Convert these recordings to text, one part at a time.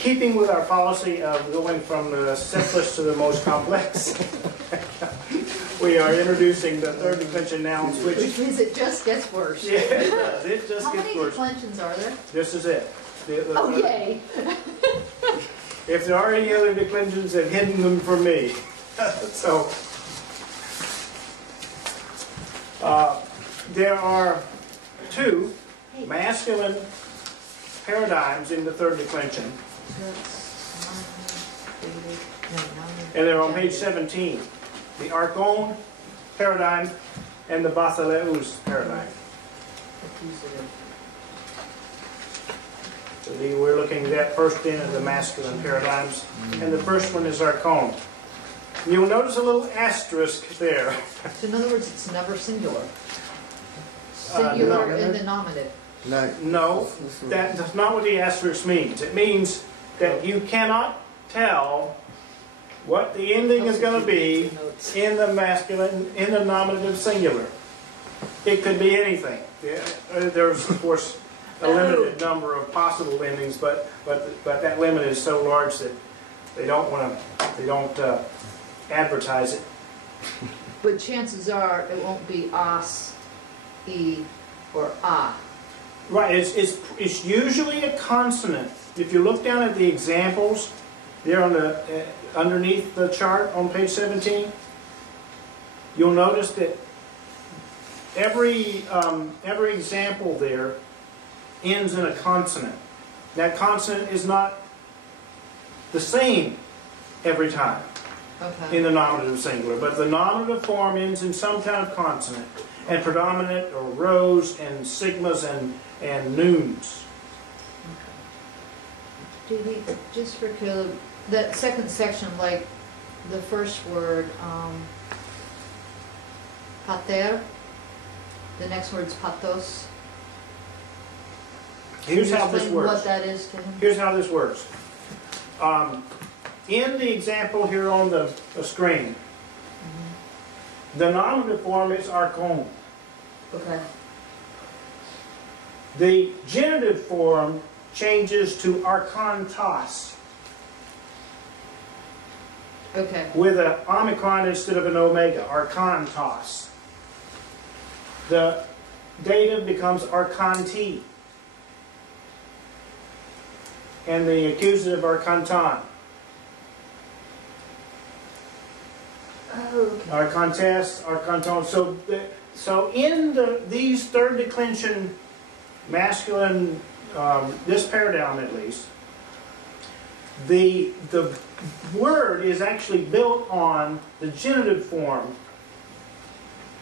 keeping with our policy of going from the simplest to the most complex, we are introducing the third declension nouns, which means it just gets worse. yeah, it does. It just How gets many worse. declensions are there? This is it. Oh, yay! If there are any other declensions, they've hidden them from me. So, there are two masculine paradigms in the third declension, and they're on page 17. The Archon paradigm and the Basileus paradigm. So we're looking at that first in the masculine paradigms, and the first one is Archon. You'll notice a little asterisk there. So in other words, it's never singular. Singular no. in the nominative. No, that's not what the asterisk means. It means that you cannot tell what the ending is going to be in the masculine, in the nominative singular. It could be anything. Yeah, there's, of course, a limited number of possible endings, but that limit is so large that they don't advertise it. But chances are it won't be as, e, or a. Right. It's usually a consonant. If you look down at the examples, there on the underneath the chart on page 17, you'll notice that every example there ends in a consonant. That consonant is not the same every time in the nominative singular, but the nominative form ends in some kind of consonant, and predominant or rhos and sigmas and noons. Do we, just for Caleb, that second section, like the first word, pater, the next word's pathos. Here's how this works. What that is to him? Here's how this works. In the example here on the screen, the nominative form is archon. Okay. The genitive form changes to archontos. Okay. With an omicron instead of an omega, archontos. The dative becomes archonti. And the accusative archonton. Okay. Archontes, archonton. So in these third declension masculine, this paradigm at least, the word is actually built on the genitive form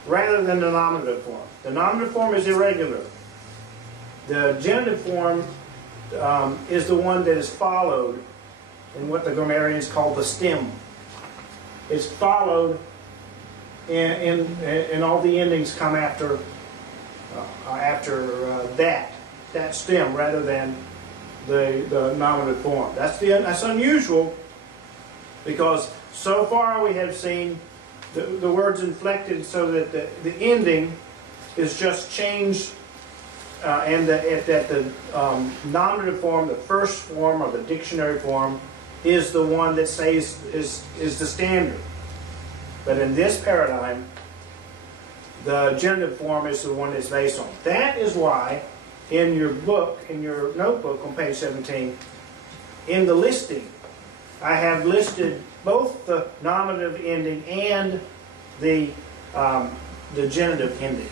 rather than the nominative form. The nominative form is irregular. The genitive form is the one that is followed in what the grammarians call the stem. It's followed, and all the endings come after that stem rather than the nominative form. That's unusual, because so far we have seen the words inflected so that the ending is just changed, and that the nominative form, the first form or the dictionary form, is the one that stays is the standard. But in this paradigm, the genitive form is the one that's based on. That is why in your book, in your notebook on page 17, in the listing, I have listed both the nominative ending and the genitive ending.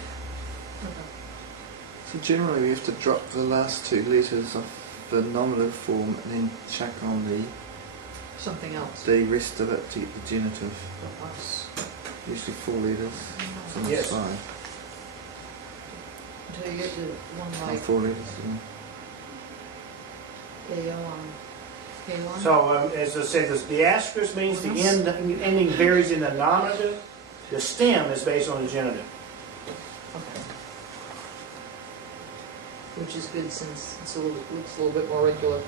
So generally we have to drop the last two letters of the nominative form and then check on Something else. the rest of it to get the genitive. Usually 4 letters on the Yes. side. Until you get to one like 4 letters. K1. So as I said, the asterisk means the ending varies in the nominative. The stem is based on the genitive. Okay. Which is good since it's looks a little bit more regular.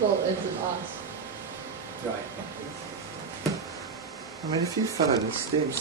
Well, it's an os. Right. I mean, if you follow the stems